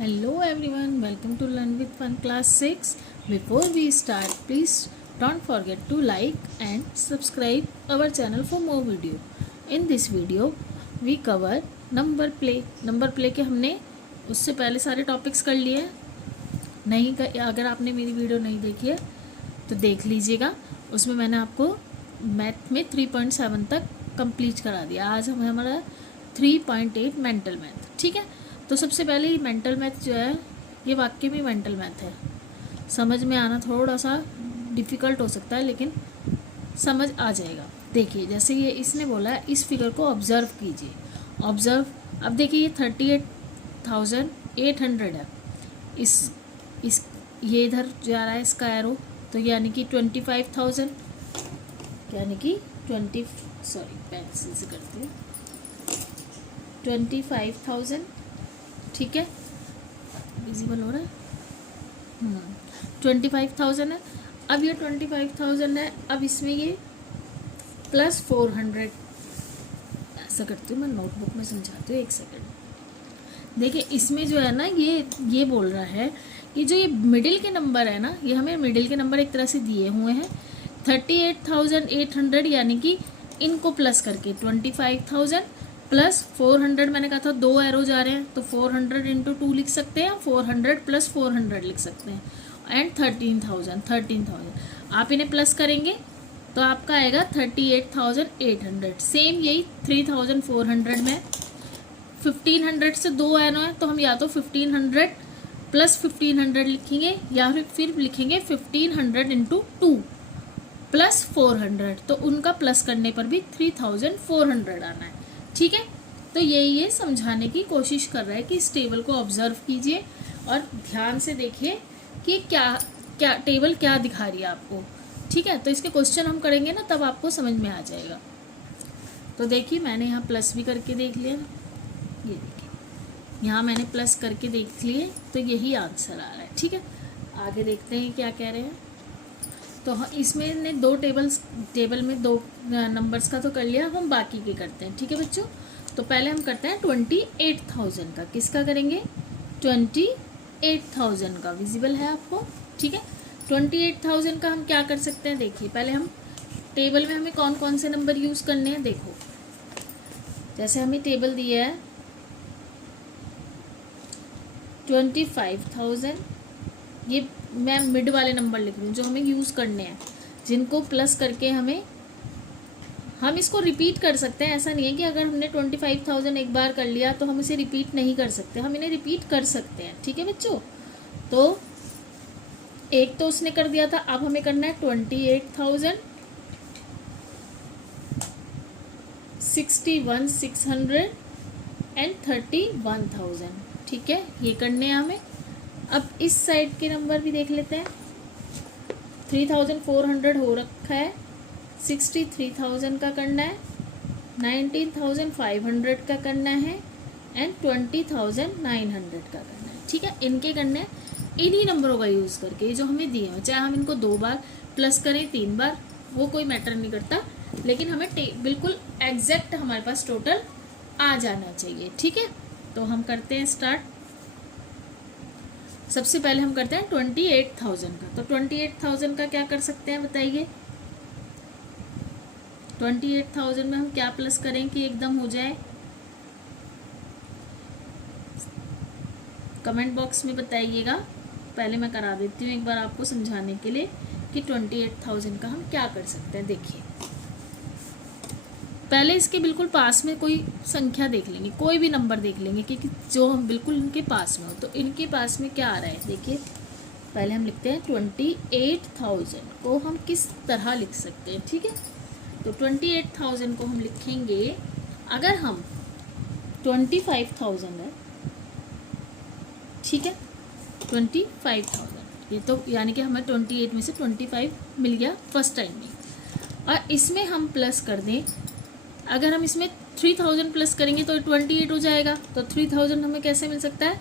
Hello everyone, welcome to Learn with Fun class 6. Before we start, please don't forget to like and subscribe our channel for more video. In this video, we cover number play. Number play के हमने उससे पहले सारे topics कर लिए हैं. नहीं कर, अगर आपने मेरी वीडियो नहीं देखी है तो देख लीजिएगा. उसमें मैंने आपको मैथ में 3.7 तक कंप्लीट करा दिया. आज हमारा 3.8 मेंटल मैथ. ठीक है, तो सबसे पहले ये मेंटल मैथ जो है ये वाक्य भी मेंटल मैथ है. समझ में आना थोड़ा सा डिफ़िकल्ट हो सकता है लेकिन समझ आ जाएगा. देखिए, जैसे ये इसने बोला है इस फिगर को ऑब्ज़र्व कीजिए. ऑब्ज़र्व, अब देखिए ये 38,800 है. इस ये इधर जा रहा है इसका एरो, तो यानी कि 25,000, यानी कि 25,000. ठीक है, विजिबल हो रहा है. 25,000 है. अब ये 25,000 है. अब इसमें ये प्लस 400. ऐसा करती हूँ मैं, नोटबुक में समझाती हूँ, एक सेकंड. देखिए इसमें जो है ना ये बोल रहा है कि जो ये मिडिल के नंबर है ना, ये हमें मिडिल के नंबर एक तरह से दिए हुए हैं 38,800, यानी कि इनको प्लस करके 25,000 प्लस 400. मैंने कहा था दो एरो जा रहे हैं तो 400 इंटू 2 लिख सकते हैं, 400 प्लस 400 लिख सकते हैं, एंड 13,000. आप इन्हें प्लस करेंगे तो आपका आएगा 38,800. सेम यही 3,400 में 1,500 से दो एरो हैं तो हम या तो 1,500 प्लस 1,500 लिखेंगे या फिर लिखेंगे 1,500 इंटू 2 प्लस 400. तो उनका प्लस करने पर भी 3,400 आना है. ठीक है, तो ये समझाने की कोशिश कर रहा है कि इस टेबल को ऑब्जर्व कीजिए और ध्यान से देखिए कि क्या टेबल क्या दिखा रही है आपको. ठीक है, तो इसके क्वेश्चन हम करेंगे ना तब आपको समझ में आ जाएगा. तो देखिए मैंने यहाँ प्लस भी करके देख लिया. ये देखिए यहाँ मैंने प्लस करके देख लिए तो यही आंसर आ रहा है. ठीक है, आगे देखते हैं क्या कह रहे हैं. तो इसमें ने दो टेबल में दो नंबर्स का तो कर लिया, हम बाकी के करते हैं. ठीक है बच्चों, तो पहले हम करते हैं 28,000 का. किसका करेंगे? 28,000 का. विजिबल है आपको? ठीक है, 28,000 का हम क्या कर सकते हैं. देखिए पहले हम टेबल में हमें कौन कौन से नंबर यूज़ करने हैं. देखो जैसे हमें टेबल दिया है 25,000, ये मैं मिड वाले नंबर लिख रही हूँ जो हमें यूज़ करने हैं, जिनको प्लस करके हम इसको रिपीट कर सकते हैं. ऐसा नहीं है कि अगर हमने 25,000 एक बार कर लिया तो हम इसे रिपीट नहीं कर सकते, हम इन्हें रिपीट कर सकते हैं. ठीक है बच्चों, तो एक तो उसने कर दिया था, अब हमें करना है 28,000, 61,600 एंड 31,000. ठीक है, ये करने हैं हमें. अब इस साइड के नंबर भी देख लेते हैं. 3,400 हो रखा है, 63,000 का करना है, 19,500 का करना है एंड 20,900 का करना है. ठीक है, इनके करने हैं इन्हीं नंबरों का यूज़ करके जो हमें दिए हैं. चाहे हम इनको 2 बार प्लस करें 3 बार, वो कोई मैटर नहीं करता, लेकिन हमें बिल्कुल एग्जैक्ट हमारे पास टोटल आ जाना चाहिए. ठीक है, तो हम करते हैं स्टार्ट. सबसे पहले हम करते हैं 28,000 का. तो 28,000 का क्या कर सकते हैं बताइए. 28,000 में हम क्या प्लस करें कि एकदम हो जाए. कमेंट बॉक्स में बताइएगा. पहले मैं करा देती हूँ एक बार आपको समझाने के लिए कि 28,000 का हम क्या कर सकते हैं. देखिए पहले इसके बिल्कुल पास में कोई संख्या देख लेंगे, कोई भी नंबर देख लेंगे कि जो हम बिल्कुल इनके पास में हो. तो इनके पास में क्या आ रहा है. देखिए पहले हम लिखते हैं 28,000 को हम किस तरह लिख सकते हैं. ठीक है, तो 28,000 को हम लिखेंगे, अगर हम 25,000 है, ठीक है 25,000, ये तो यानी कि हमें 28 में से 25 मिल गया फर्स्ट टाइम में. और इसमें हम प्लस कर दें, अगर हम इसमें 3,000 प्लस करेंगे तो 28 हो जाएगा. तो 3,000 हमें कैसे मिल सकता है.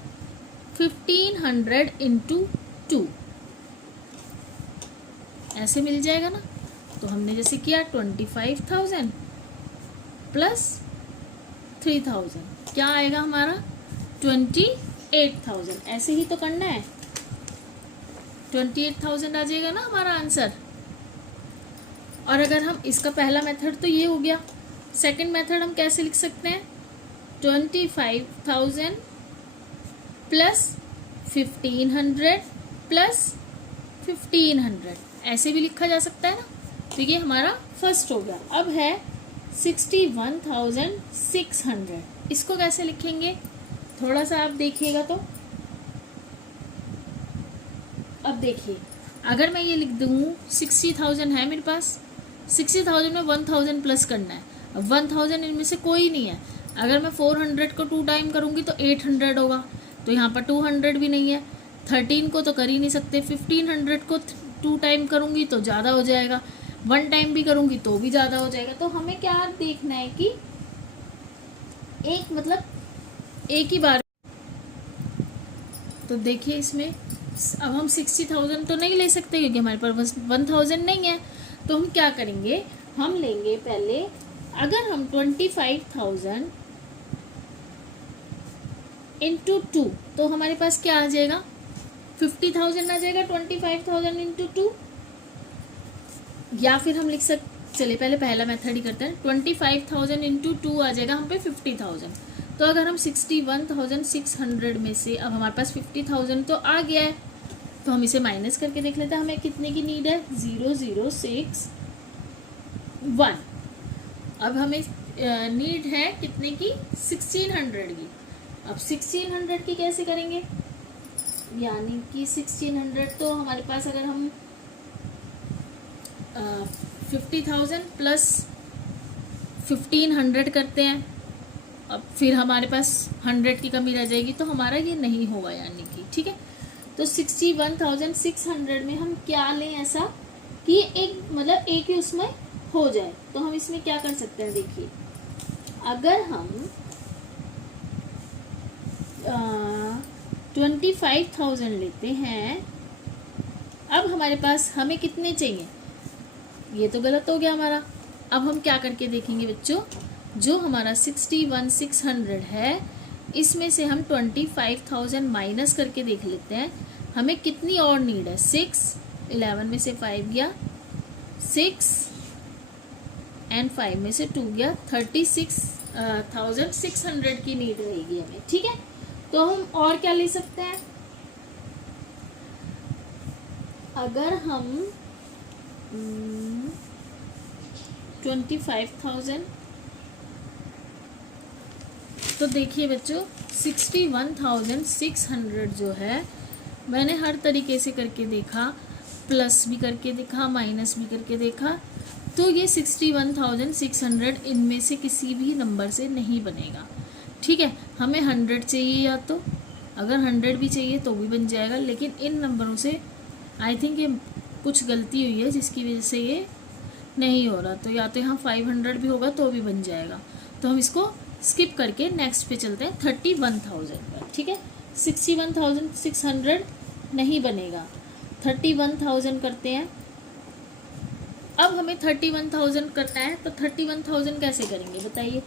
1,500 इंटू 2 ऐसे मिल जाएगा ना. तो हमने जैसे किया 25,000 प्लस 3,000 क्या आएगा हमारा 28,000, ऐसे ही तो करना है। 28,000 आ जाएगा ना हमारा आंसर। और अगर हम इसका पहला मेथड तो ये हो गया, सेकंड मेथड हम कैसे लिख सकते हैं, 25,000 प्लस 1,500 प्लस 1,500, ऐसे भी लिखा जा सकता है ना। तो ये हमारा फर्स्ट हो गया। अब है 61,600, इसको कैसे लिखेंगे, थोड़ा सा आप देखिएगा तो। अब देखिए, अगर मैं ये लिख दूँ 60,000 है मेरे पास, 60,000 में 1,000 प्लस करना है। अब 1,000 इनमें से कोई नहीं है। अगर मैं 400 को 2 टाइम करूँगी तो 800 होगा, तो यहाँ पर 200 भी नहीं है। 13 को तो कर ही नहीं सकते। 1,500 को 2 टाइम करूँगी तो ज़्यादा हो जाएगा, 1 टाइम भी करूँगी तो भी ज़्यादा हो जाएगा। तो हमें क्या देखना है कि एक मतलब एक ही बार। तो देखिए इसमें अब हम 60,000 तो नहीं ले सकते क्योंकि हमारे पास 1,000 नहीं है। तो हम क्या करेंगे, हम लेंगे पहले, अगर हम 25,000 इंटू 2 तो हमारे पास क्या आ जाएगा, 50,000 आ जाएगा 25,000 इंटू 2। या फिर हम लिख सकते, चलिए पहले पहला मेथड ही करते हैं, 25,000 इंटू 2 आ जाएगा हम पे 50,000। तो अगर हम 61,600 में से अब हमारे पास 50,000 तो आ गया है, तो हम इसे माइनस करके देख लेते हैं हमें कितने की नीड है, 0,061। अब हमें नीड है कितने की, 1,600 की। अब 1,600 की कैसे करेंगे, यानी कि 1,600 तो हमारे पास अगर हम 50,000 प्लस 1,500 करते हैं, अब फिर हमारे पास 100 की कमी रह जाएगी, तो हमारा ये नहीं होगा यानी कि, ठीक है। तो 61,600 में हम क्या लें ऐसा कि एक मतलब एक ही उसमें हो जाए। तो हम इसमें क्या कर सकते हैं, देखिए अगर हम 25,000 लेते हैं, अब हमारे पास हमें कितने चाहिए, ये तो गलत हो गया हमारा। अब हम क्या करके देखेंगे बच्चों, जो हमारा 61,600 है इसमें से हम 25,000 माइनस करके देख लेते हैं हमें कितनी और नीड है। 6, 11 में से 5 गया, 6 एंड 5 में से 2 गया, 36,600 की नीड रहेगी हमें, ठीक है। तो हम और क्या ले सकते हैं, अगर हम 25,000, तो देखिए बच्चों 61,600 जो है मैंने हर तरीके से करके देखा, प्लस भी करके देखा, माइनस भी करके देखा, तो ये 61,600 इनमें से किसी भी नंबर से नहीं बनेगा, ठीक है। हमें 100 चाहिए, या तो अगर 100 भी चाहिए तो भी बन जाएगा, लेकिन इन नंबरों से आई थिंक ये कुछ गलती हुई है जिसकी वजह से ये नहीं हो रहा। तो या तो यहाँ 500 भी होगा तो भी बन जाएगा। तो हम इसको स्किप करके नेक्स्ट पे चलते हैं 31,000 पर, ठीक है। 61,600 नहीं बनेगा, 31,000 करते हैं। अब हमें 31,000 करना है, तो 31,000 कैसे करेंगे बताइए,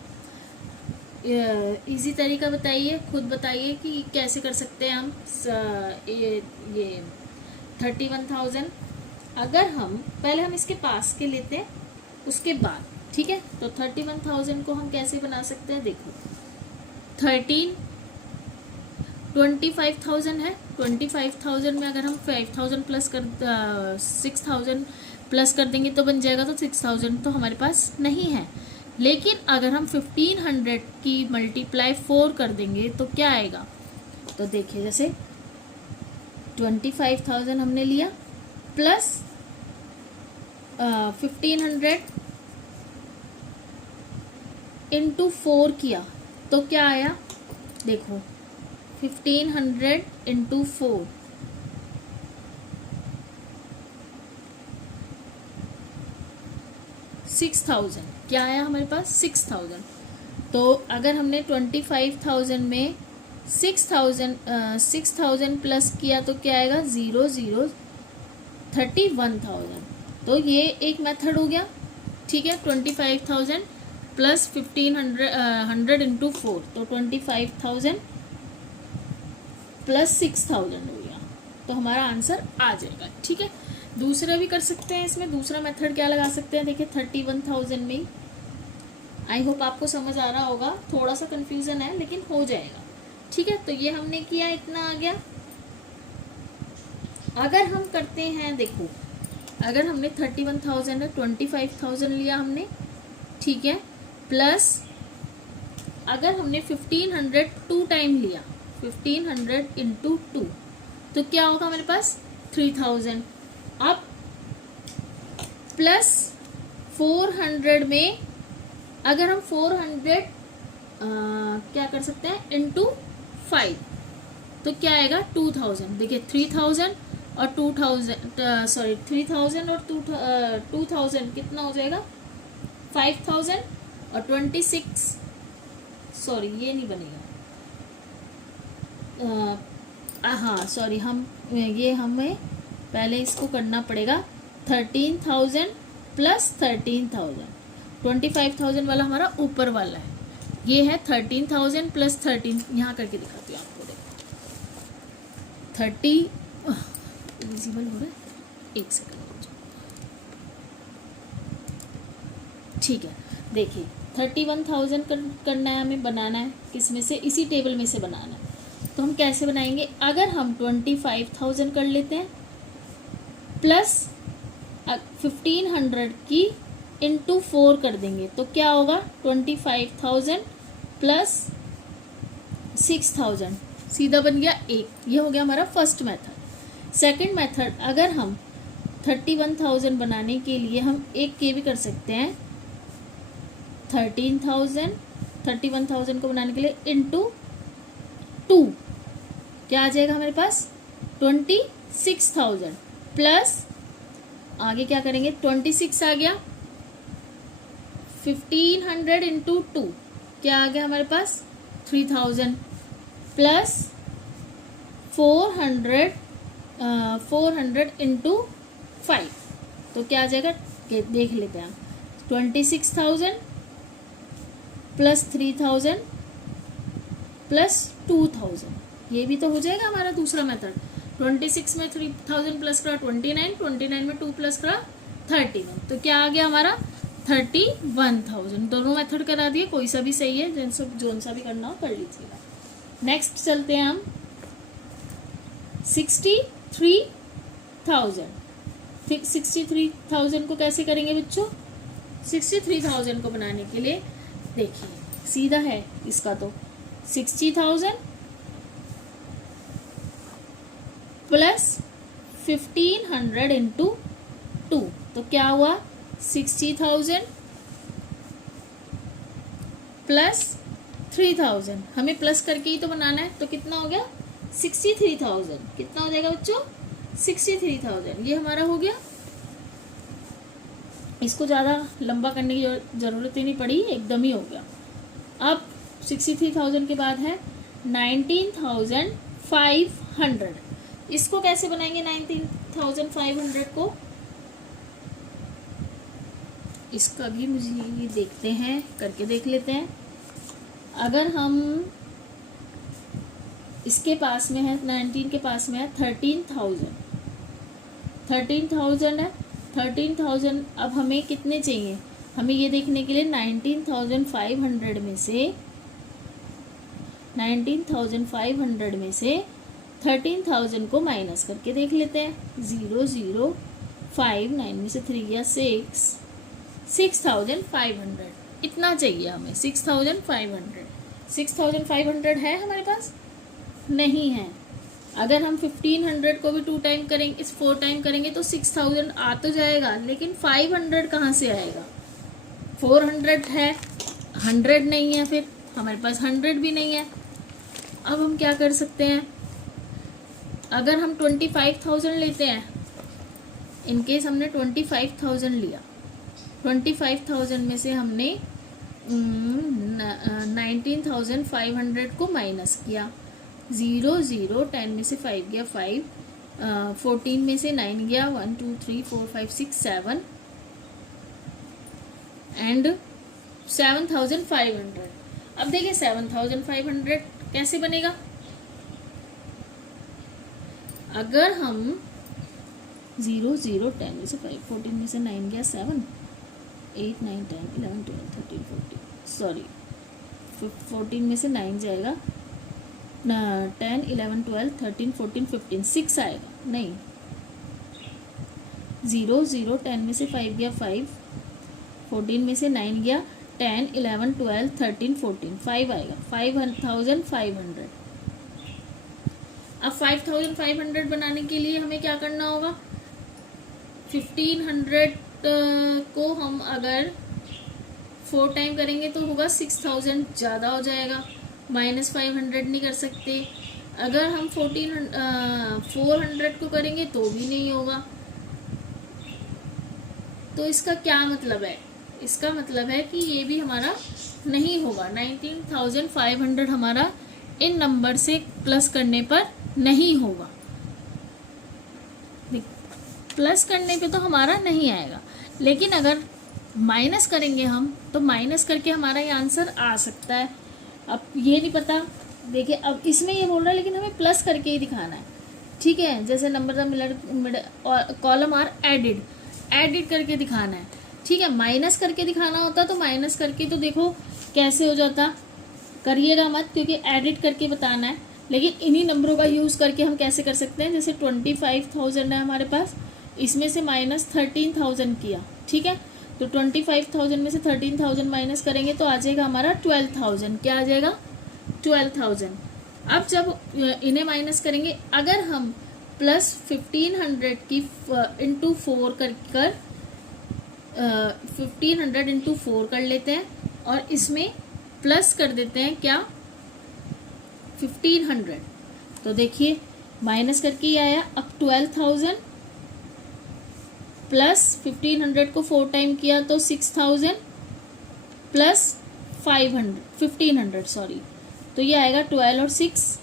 इजी तरीका बताइए, खुद बताइए कि कैसे कर सकते हैं हम। ये 31,000 अगर हम पहले हम इसके पास के लेते हैं उसके बाद, ठीक है। तो 31,000 को हम कैसे बना सकते हैं, देखो 25,000 है, 25,000 में अगर हम 5,000 प्लस कर 6,000 प्लस कर देंगे तो बन जाएगा। तो 6,000 तो हमारे पास नहीं है, लेकिन अगर हम 1,500 की मल्टीप्लाई 4 कर देंगे तो क्या आएगा। तो देखिए जैसे 25,000 हमने लिया प्लस 1,500 इंटू 4 किया तो क्या आया, देखो 1,500 इंटू 4 6,000, क्या आया हमारे पास 6,000। तो अगर हमने 25,000 में 6,000 प्लस किया तो क्या आएगा 31,000। तो ये एक मेथड हो गया, ठीक है। 25,000 प्लस 1,500 इंटू 4 तो 25,000 प्लस 6000 हो गया, तो हमारा आंसर आ जाएगा। ठीक है, दूसरा भी कर सकते हैं। इसमें दूसरा मेथड क्या लगा सकते हैं, देखिए 31,000 में, आई होप आपको समझ आ रहा होगा, थोड़ा सा कंफ्यूजन है लेकिन हो जाएगा। ठीक है, तो ये हमने किया, इतना आ गया। अगर हम करते हैं, देखो अगर हमने 31,000 है, 25,000 लिया हमने, ठीक है, प्लस अगर हमने 1500 टू टाइम लिया, 1500 इंटू 2, तो क्या होगा हमारे पास 3000। अब प्लस 400 में अगर हम 400 क्या कर सकते हैं इंटू 5, तो क्या आएगा 2000। देखिए 3000 और 2000 सॉरी 3000 और 2000 कितना हो जाएगा 5000 और 26, सॉरी ये नहीं बनेगा, हाँ सॉरी, हमें पहले इसको करना पड़ेगा 13,000 प्लस 13,000, 25,000 वाला हमारा ऊपर वाला है, ये है 13,000 प्लस 13, यहाँ करके दिखाती हूँ आपको, देखो 30 विजिबल हो रहा है, एक सेकंड, ठीक है। देखिए 31,000 करना है हमें, बनाना है किस में से, इसी टेबल में से बनाना है। तो हम कैसे बनाएंगे, अगर हम 25,000 कर लेते हैं प्लस 1500 की इंटू 4 कर देंगे, तो क्या होगा 25,000 प्लस 6,000, सीधा बन गया 1। ये हो गया हमारा फर्स्ट मेथड। सेकंड मेथड, अगर हम 31,000 बनाने के लिए हम एक के भी कर सकते हैं, 31,000 को बनाने के लिए इंटू 2, क्या आ जाएगा हमारे पास 26,000 प्लस आगे क्या करेंगे 26 आ गया, 1500 इंटू 2 क्या आ गया हमारे पास 3000 प्लस 400 इंटू 5, तो क्या आ जाएगा देख लेते हैं, 26,000 प्लस 3,000 प्लस 2,000, ये भी तो हो जाएगा हमारा दूसरा मेथड। 26 में 3,000 प्लस करा 29, 29 में 2 प्लस करा 31, तो क्या आ गया हमारा 31,000। दोनों मेथड करा दिए, कोई सा भी सही है, जोन सा भी करना हो कर लीजिएगा। नेक्स्ट चलते हैं हम 63,000। 63,000 को कैसे करेंगे बच्चों, 63,000 को बनाने के लिए देखिए सीधा है इसका, तो 60,000 प्लस 1500 इंटू 2, तो क्या हुआ 60,000 प्लस 3,000, हमें प्लस करके ही तो बनाना है, तो कितना हो गया 63,000। कितना हो जाएगा बच्चों 63,000, ये हमारा हो गया। इसको ज़्यादा लंबा करने की ज़रूरत ही नहीं पड़ी, एकदम ही हो गया। अब 63,000 के बाद है 19,500, इसको कैसे बनाएंगे 19,500 को, इसका भी मुझे ये देखते हैं, करके देख लेते हैं। अगर हम इसके पास में है 19 के पास में है 13,000 है 13,000, अब हमें कितने चाहिए, हमें ये देखने के लिए 19,500 में से 13,000 को माइनस करके देख लेते हैं। 0 0 5, 9 में से 3 गया 6, 6,500 इतना चाहिए हमें। 6,500 है हमारे पास, नहीं है। अगर हम 1500 को भी 2 टाइम करेंगे, इस 4 टाइम करेंगे तो 6,000 आ तो जाएगा, लेकिन 500 कहाँ से आएगा, 400 है, 100 नहीं है, फिर हमारे पास 100 भी नहीं है। अब हम क्या कर सकते हैं, अगर हम 25,000 लेते हैं, इनकेस हमने 25,000 लिया, 25,000 में से हमने 19,500 को माइनस किया, 0 0 10 में से 5 गया 5, 14 में से 9 गया 1 2 3 4 5 6 7 एंड 7,500। अब देखिए 7,500 कैसे बनेगा, अगर हम 0 0 10 में से 5, 14 में से 9 गया 7, 8 9 10 11 12 13 14, सॉरी 14 में से 9 जाएगा 10 11 12 13 14 15, 6 आएगा नहीं, 0 0 10 में से 5 गया 5, 14 में से 9 गया 10 11 12 13 14, 5 आएगा 5500। अब 5500 बनाने के लिए हमें क्या करना होगा, 1500 को हम अगर 4 टाइम करेंगे तो होगा 6000, ज़्यादा हो जाएगा, -500 नहीं कर सकते। अगर हम 400 को करेंगे तो भी नहीं होगा। तो इसका क्या मतलब है, इसका मतलब है कि ये भी हमारा नहीं होगा। 19500 हमारा इन नंबर से प्लस करने पर नहीं होगा, प्लस करने पे तो हमारा नहीं आएगा, लेकिन अगर माइनस करेंगे हम तो माइनस करके हमारा ये आंसर आ सकता है। अब ये नहीं पता, देखिए अब इसमें ये बोल रहा है लेकिन हमें प्लस करके ही दिखाना है, ठीक है। जैसे number the miller column are added करके दिखाना है, ठीक है। माइनस करके दिखाना होता तो माइनस करके तो देखो कैसे हो जाता, करिएगा मत क्योंकि एडिट करके बताना है। लेकिन इन्हीं नंबरों का यूज़ करके हम कैसे कर सकते हैं, जैसे 25,000 है हमारे पास, इसमें से -13,000 किया, ठीक है। तो 25,000 में से 13,000 माइनस करेंगे तो आ जाएगा हमारा 12,000। क्या आ जाएगा, 12,000। अब जब इन्हें माइनस करेंगे, अगर हम प्लस 1500 की इंटू 4 कर 1500 इंटू 4 कर लेते हैं और इसमें प्लस कर देते हैं क्या, 1500। तो देखिए माइनस करके ही आया। अब 12,000 प्लस 1500 को 4 टाइम किया तो 6,000 प्लस 1500 सॉरी, तो ये आएगा 12 और 6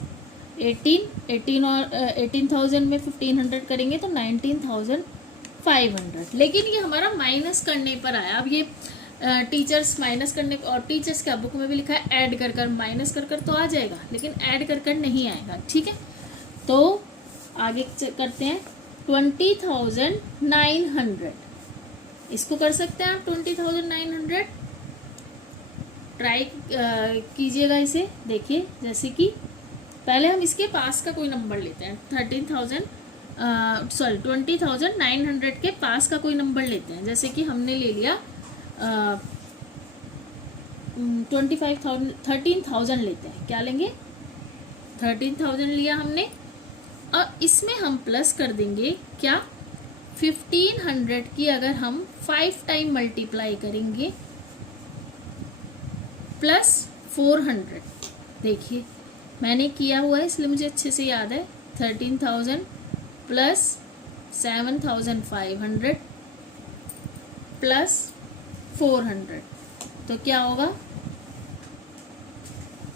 18 और 18,000 में 1500 करेंगे तो 19,500। लेकिन ये हमारा माइनस करने पर आया। अब ये टीचर्स माइनस करने, और टीचर्स क्या बुक में भी लिखा है ऐड कर कर, माइनस कर कर तो आ जाएगा लेकिन ऐड कर कर नहीं आएगा, ठीक है। तो आगे करते हैं 20,900, इसको कर सकते हैं आप 20,900, ट्राई कीजिएगा इसे। देखिए जैसे कि पहले हम इसके पास का कोई नंबर लेते हैं, 20,900 के पास का कोई नंबर लेते हैं। जैसे कि हमने ले लिया 13,000 लेते हैं, क्या लेंगे, 13,000 लिया हमने। और इसमें हम प्लस कर देंगे क्या, 1500 की अगर हम 5 टाइम मल्टीप्लाई करेंगे प्लस 400, देखिए मैंने किया हुआ है इसलिए मुझे अच्छे से याद है। 13,000 प्लस 7,500 प्लस 400, तो क्या होगा,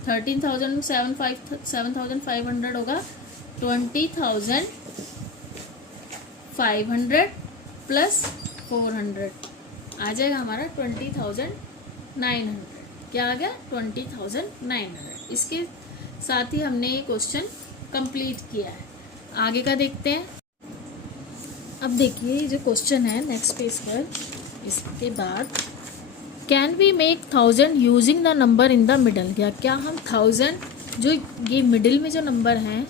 13,000 7,500 होगा 20,500 प्लस 400, आ जाएगा हमारा 20,900। क्या आ गया, 20,900। इसके साथ ही हमने ये क्वेश्चन कंप्लीट किया है। आगे का देखते हैं। अब देखिए जो क्वेश्चन है नेक्स्ट पेज पर, इसके बाद can we make 1000 using the number in the middle, क्या हम 1000 जो ये मिडिल में जो नंबर हैं,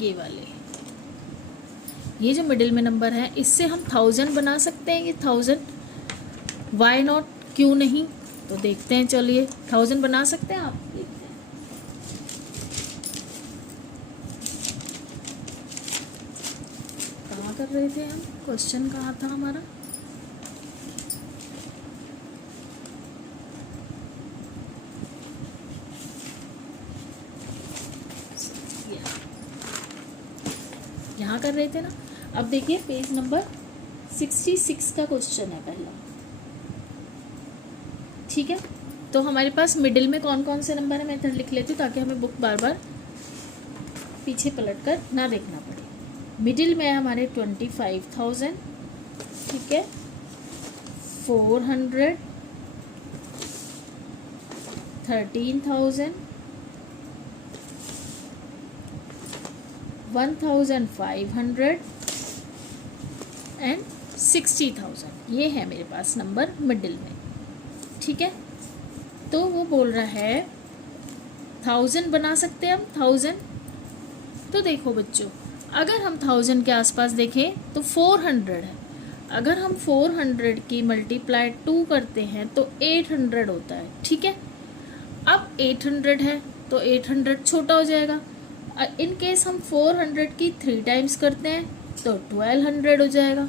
ये वाले, ये जो मिडिल में नंबर है, इससे हम 1000 बना सकते हैं। ये 1000 वाई नॉट, क्यों नहीं, तो देखते हैं। चलिए 1000 बना सकते हैं आप, देखते हैं। कहाँ कर रहे थे हम, क्वेश्चन कहाँ था हमारा, यहाँ कर रहे थे ना। अब देखिए पेज नंबर 66 का क्वेश्चन है पहला, ठीक है। तो हमारे पास मिडिल में कौन कौन से नंबर है, मैं इधर लिख लेती हूँ ताकि हमें बुक बार बार पीछे पलट कर ना देखना पड़े। मिडिल में है हमारे 25,000, ठीक है, 400, 13,000, 1500 एंड 60,000। ये है मेरे पास नंबर मिडिल में, ठीक है। तो वो बोल रहा है 1000 बना सकते हैं हम 1000। तो देखो बच्चों, अगर हम 1000 के आसपास देखें तो 400 है। अगर हम 400 की मल्टीप्लाई 2 करते हैं तो 800 होता है, ठीक है। अब 800 है तो 800 छोटा हो जाएगा। इन केस हम 400 की 3 टाइम्स करते हैं तो 1200 हो जाएगा,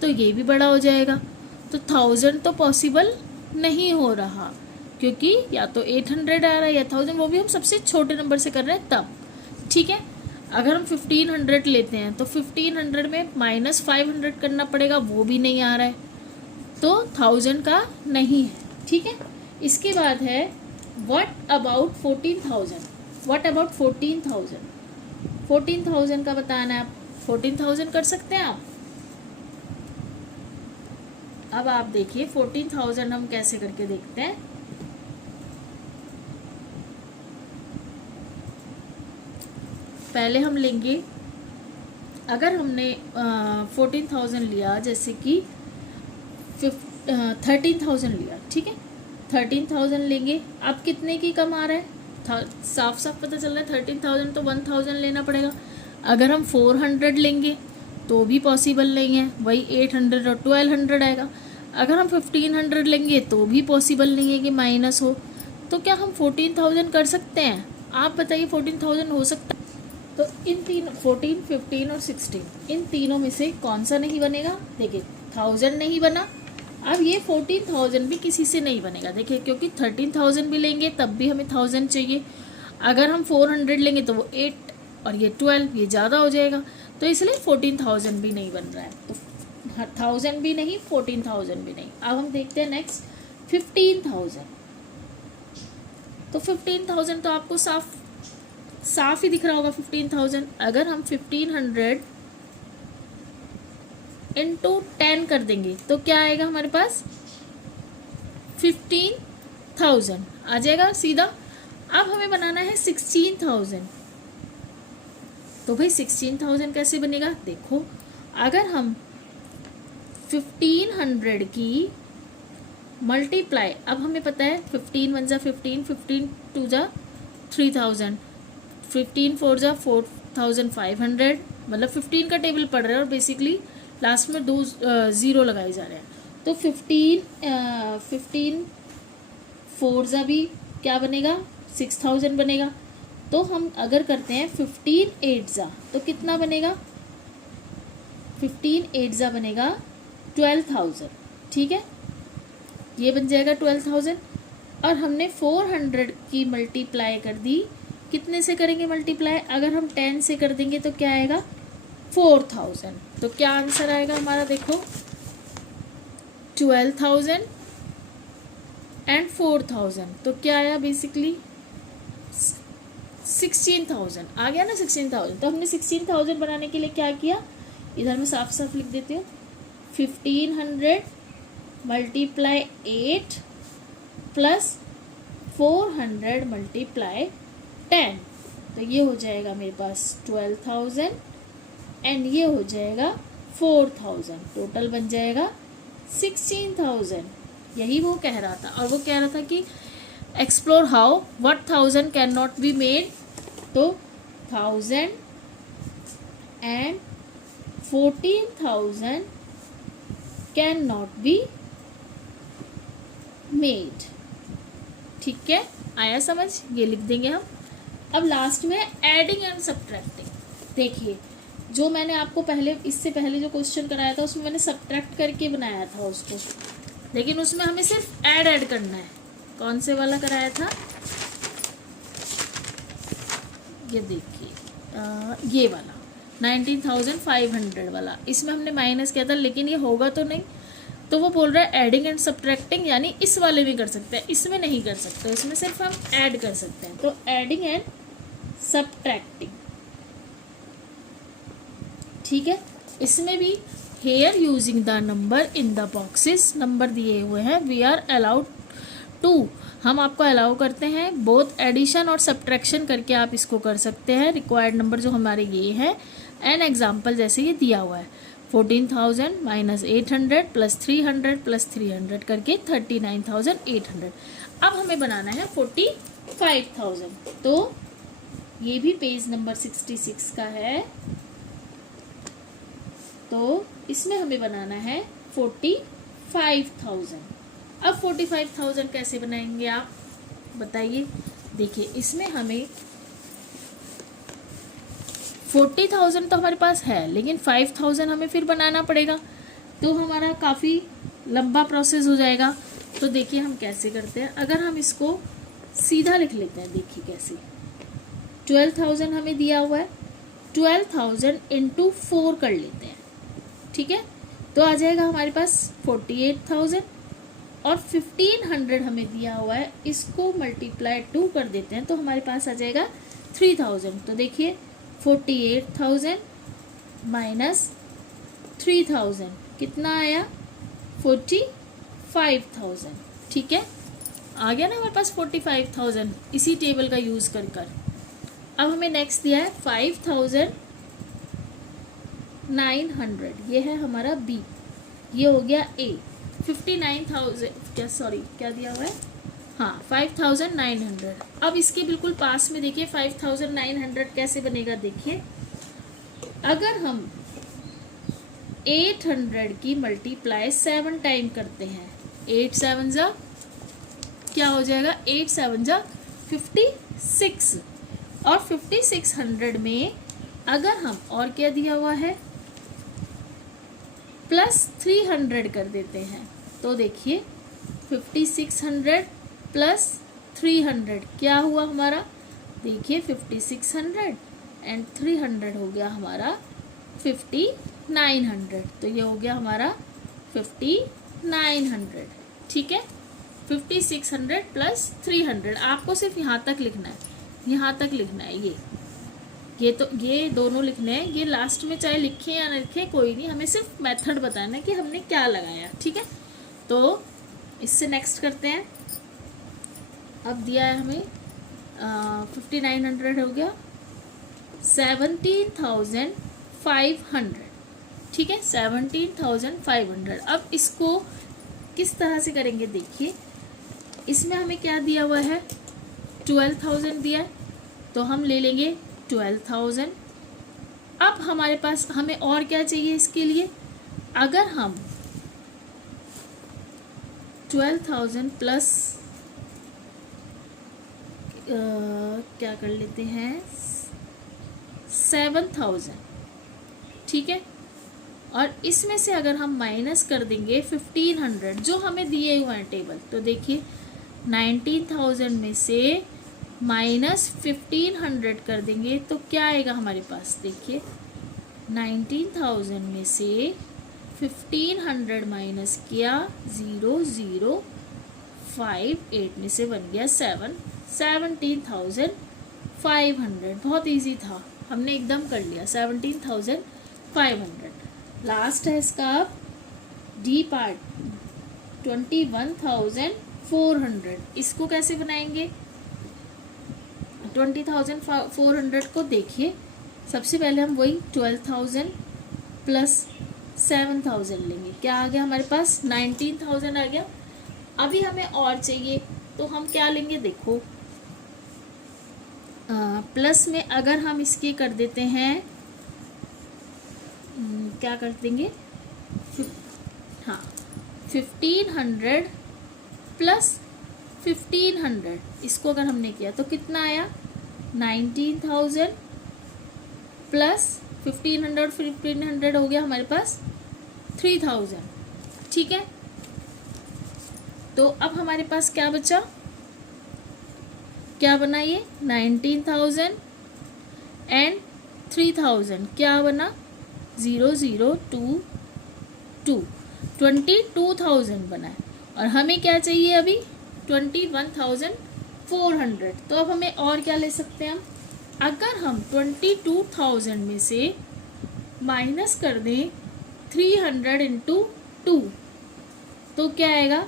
तो ये भी बड़ा हो जाएगा। तो 1000 तो पॉसिबल नहीं हो रहा, क्योंकि या तो 800 आ रहा है या 1000, वो भी हम सबसे छोटे नंबर से कर रहे हैं तब, ठीक है। अगर हम 1500 लेते हैं तो 1500 में -500 करना पड़ेगा, वो भी नहीं आ रहा है, तो 1000 का नहीं है, ठीक है। इसके बाद है व्हाट अबाउट 14,000। What about 14,000? 14,000 का बताना है। आप 14,000 कर सकते हैं आप। अब आप देखिए 14,000 हम कैसे करके देखते हैं। पहले हम लेंगे, अगर हमने 14,000 लिया, जैसे कि 13,000 लिया, ठीक है। 13,000 लेंगे, अब कितने की कम आ रहा है, साफ साफ पता चल रहा है 13,000 तो 1,000 लेना पड़ेगा। अगर हम 400 लेंगे तो भी पॉसिबल नहीं है, वही 800 और 1200 आएगा। अगर हम 1500 लेंगे तो भी पॉसिबल नहीं है कि माइनस हो। तो क्या हम 14,000 कर सकते हैं? आप बताइए 14,000 हो सकता है? तो इन तीन 14, 15 और 16 इन तीनों में से कौन सा नहीं बनेगा? देखिए 1000 नहीं बना, अब ये 14,000 भी किसी से नहीं बनेगा। देखिए क्योंकि 13,000 भी लेंगे तब भी हमें 1000 चाहिए। अगर हम 400 लेंगे तो वो 8 और ये 12, ये ज़्यादा हो जाएगा, तो इसलिए 14,000 भी नहीं बन रहा है। तो 1000 भी नहीं, 14,000 भी नहीं। अब हम देखते हैं नेक्स्ट 15,000। तो 15,000 तो आपको साफ ही दिख रहा होगा 15,000। अगर हम 1500 इंटू 10 कर देंगे तो क्या आएगा हमारे पास? 15,000 आ जाएगा सीधा। अब हमें बनाना है 16,000। तो भाई 16,000 कैसे बनेगा? देखो, अगर हम 1500 की मल्टीप्लाई, अब हमें पता है 15 1 जा 15, 15 2 जा 3000, 15 4 जा 4,500, मतलब 15 का टेबल पढ़ रहे हैं और बेसिकली लास्ट में 2 ज़ीरो लगाए जा रहे हैं। तो 15 4 जा भी क्या बनेगा? 6,000 बनेगा। तो हम अगर करते हैं 15 8 जा तो कितना बनेगा? 15 8 जा बनेगा 12,000, ठीक है, ये बन जाएगा 12,000। और हमने 400 की मल्टीप्लाई कर दी, कितने से करेंगे मल्टीप्लाई? अगर हम 10 से कर देंगे तो क्या आएगा? 4,000। तो क्या आंसर आएगा हमारा? देखो 12,000 एंड 4,000, तो क्या आया? बेसिकली 16,000 आ गया ना, 16,000। तो हमने 16,000 बनाने के लिए क्या किया? इधर मैं साफ साफ लिख देती हूँ, 1500 मल्टीप्लाई 8 प्लस 400 मल्टीप्लाई 10, तो ये हो जाएगा मेरे पास 12,000 एंड ये हो जाएगा 4,000, टोटल बन जाएगा 16,000। यही वो कह रहा था। और वो कह रहा था कि explore how what 1000 can not be made. तो 1000 and 14,000 can not be made, ठीक है, आया समझ? ये लिख देंगे हम। अब लास्ट में एडिंग एंड सब्ट्रैक्टिंग। देखिए जो मैंने आपको पहले, इससे पहले जो क्वेश्चन कराया था उसमें मैंने सब्ट्रैक्ट करके बनाया था उसको, लेकिन उसमें हमें सिर्फ ऐड करना है। कौन से वाला कराया था? ये देखिए ये वाला 19,500 वाला, इसमें हमने माइनस किया था, लेकिन ये होगा तो नहीं। तो वो बोल रहा है एडिंग एंड सब्ट्रैक्टिंग, यानी इस वाले में कर सकते हैं, इसमें नहीं कर सकते, इसमें सिर्फ हम ऐड कर सकते हैं। तो एडिंग एंड सब्ट्रैक्टिंग, ठीक है। इसमें भी here using the number in the boxes, number दिए हुए हैं, वी आर अलाउड टू हम आपको अलाउ करते हैं बोथ एडिशन और सब्ट्रैक्शन करके आप इसको कर सकते हैं। रिक्वायर्ड नंबर जो हमारे ये है, एन एग्जाम्पल जैसे ये दिया हुआ है 14,000 माइनस 800 प्लस 300 प्लस 300 करके 39,800। अब हमें बनाना है 45,000, तो ये भी पेज नंबर 66 का है, तो इसमें हमें बनाना है 45,000। अब 45,000 कैसे बनाएंगे आप बताइए। देखिए इसमें हमें 40,000 तो हमारे पास है, लेकिन 5,000 हमें फिर बनाना पड़ेगा, तो हमारा काफ़ी लंबा प्रोसेस हो जाएगा। तो देखिए हम कैसे करते हैं, अगर हम इसको सीधा लिख लेते हैं, देखिए कैसे। 12,000 हमें दिया हुआ है, 12,000 इंटू 4 कर लेते हैं, ठीक है। तो आ जाएगा हमारे पास 48,000, और 1,500 हमें दिया हुआ है, इसको मल्टीप्लाई 2 कर देते हैं तो हमारे पास आ जाएगा 3,000। तो देखिए 48,000 माइनस 3,000 कितना आया 45,000, ठीक है। आ गया ना हमारे पास 45,000 इसी टेबल का यूज़ कर कर। अब हमें नेक्स्ट दिया है 5,900, ये है हमारा बी, ये हो गया ए। 59,000 क्या दिया हुआ है, हाँ 5,900। अब इसके बिल्कुल पास में देखिए 5,900 कैसे बनेगा, देखिए अगर हम 800 की मल्टीप्लाई 7 टाइम करते हैं, 8 7 जा क्या हो जाएगा, 8 7 जा 56, और 5600 में अगर हम और क्या दिया हुआ है प्लस 300 कर देते हैं, तो देखिए 5600 प्लस 300 क्या हुआ हमारा, देखिए 5600 एंड 300 हो गया हमारा 5,900, तो ये हो गया हमारा 5,900, ठीक है। 5600 प्लस 300, आपको सिर्फ यहाँ तक लिखना है, यहाँ तक लिखना है, ये दोनों लिखने हैं, ये लास्ट में चाहे लिखें या ना लिखें कोई नहीं, हमें सिर्फ मेथड बताना है कि हमने क्या लगाया, ठीक है। तो इससे नेक्स्ट करते हैं। अब दिया है हमें 5,900 हो गया 17,500, ठीक है, 17,500। अब इसको किस तरह से करेंगे, देखिए इसमें हमें क्या दिया हुआ है 12,000 दिया है, तो हम ले लेंगे 12,000। अब हमारे पास हमें और क्या चाहिए इसके लिए, अगर हम 12,000 प्लस क्या कर लेते हैं 7,000, ठीक है, और इसमें से अगर हम माइनस कर देंगे 1,500 जो हमें दिए हुए हैं टेबल, तो देखिए 19,000 में से माइनस 1,500 कर देंगे तो क्या आएगा हमारे पास, देखिए 19,000 में से 1,500 माइनस किया 0,058 में से बन गया 7, 17,500। बहुत इजी था, हमने एकदम कर लिया 17,500। लास्ट है इसका डी पार्ट 21,400, इसको कैसे बनाएंगे 20,400 को, देखिए सबसे पहले हम वही 12,000 प्लस 7,000 लेंगे, क्या आ गया हमारे पास 19,000 आ गया। अभी हमें और चाहिए तो हम क्या लेंगे, देखो प्लस में अगर हम इसके कर देते हैं क्या कर देंगे, हाँ 1,500 प्लस 1,500, इसको अगर हमने किया तो कितना आया 19,000 प्लस 1,500 और 1,500 हो गया हमारे पास 3,000, ठीक है। तो अब हमारे पास क्या बचा, क्या बना ये 19,000 एंड 3,000 क्या बना 0,022, 22,000 बना है, और हमें क्या चाहिए अभी 21,400। तो अब हमें और क्या ले सकते हैं हम, अगर हम 22,000 में से माइनस कर दें 300 इंटू 2 तो क्या आएगा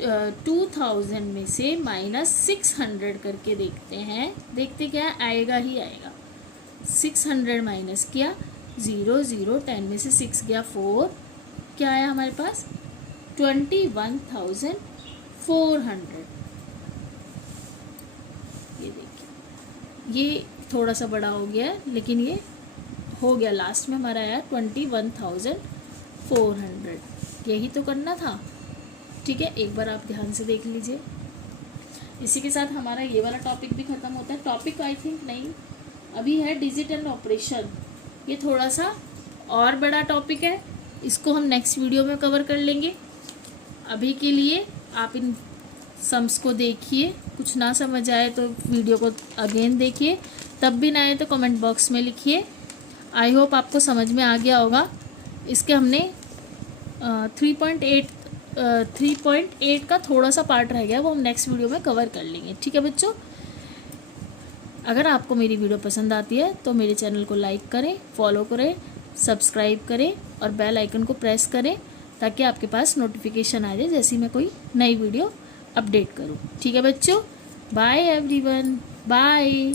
2000 में से -600 करके देखते हैं, देखते क्या आएगा ही आएगा। 600 माइनस किया, 0 0, 10 में से 6 गया 4, क्या आया हमारे पास 21,400। ये देखिए ये थोड़ा सा बड़ा हो गया है, लेकिन ये हो गया, लास्ट में हमारा आया 21,400। यही तो करना था, ठीक है। एक बार आप ध्यान से देख लीजिए। इसी के साथ हमारा ये वाला टॉपिक भी ख़त्म होता है। टॉपिक आई थिंक नहीं, अभी है डिजिटल ऑपरेशन। ये थोड़ा सा और बड़ा टॉपिक है, इसको हम नेक्स्ट वीडियो में कवर कर लेंगे। अभी के लिए आप इन सम्स को देखिए, कुछ ना समझ आए तो वीडियो को अगेन देखिए, तब भी ना आए तो कमेंट बॉक्स में लिखिए। आई होप आपको समझ में आ गया होगा। इसके हमने 3.8 का थोड़ा सा पार्ट रह गया, वो हम नेक्स्ट वीडियो में कवर कर लेंगे, ठीक है बच्चों। अगर आपको मेरी वीडियो पसंद आती है तो मेरे चैनल को लाइक करें, फॉलो करें, सब्सक्राइब करें और बेल आइकन को प्रेस करें, ताकि आपके पास नोटिफिकेशन आ जाए जैसे मैं कोई नई वीडियो अपडेट करूं, ठीक है बच्चों। Bye everyone, bye.